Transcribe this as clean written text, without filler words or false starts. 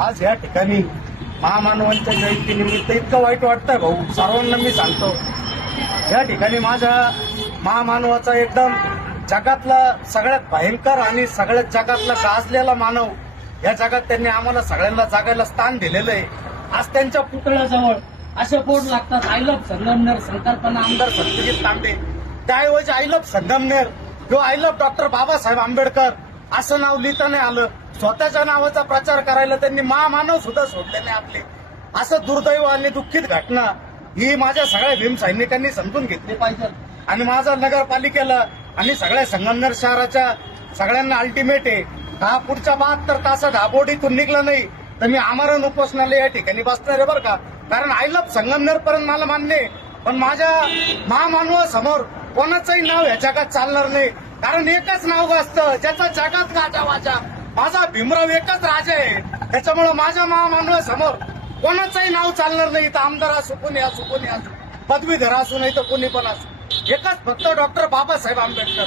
आज या ठिकाणी महामानवांच्या जयंतीनिमित्त इतकं वाईट वाटतंय भाऊ, सर्वांना मी सांगतो. या ठिकाणी माझ्या महामानवाचा एकदम जगातला सगळ्यात भयंकर आणि सगळ्यात जगातला गाजलेला मानव, या जगात त्यांनी आम्हाला सगळ्यांना जागायला स्थान दिलेलं आहे. आज त्यांच्या पुतळ्याजवळ असे बोर्ड लागतात, आय लव्ह संगमनेर, संकल्पना आमदार सत्यजित तांबे. त्याऐवजी आय लव्ह संगमनेर किंवा I love doctor Babasaheb Ambedkar असं नाव लिहिता नाही आलं. स्वतःच्या नावाचा प्रचार करायला त्यांनी महामानव सुद्धा सोडले नाही आपले. असं दुर्दैव आणि दुःखित घटना ही माझ्या सगळ्या भीम सैनिकांनी समजून घेतली पाहिजे. आणि माझा नगरपालिकेला आणि सगळ्या संगमनेर शहराच्या सगळ्यांना अल्टिमेट आहे, हा पुढच्या 72 तासात हा बोर्ड इथून निघला नाही तर मी आमरण उपोषणाला या ठिकाणी बसणार आहे बरं का. कारण आय लव्ह संगमनेर पर्यंत मला मान्य आहे, पण माझ्या महामानवासमोर कोणाचंही नाव या जगात चालणार नाही. कारण एकच नाव असतं ज्याचा जगात गाजा वाजा, माझा भीमराव एकच राजा आहे. त्याच्यामुळे माझ्या महामानवासमोर कोणाचंही नाव चालणार नाही. तर आमदार असो, कोणी असो, कोणी असो, पदवीधर असो, नाही तर कोणी पण असो, एकच फक्त डॉक्टर बाबासाहेब आंबेडकर.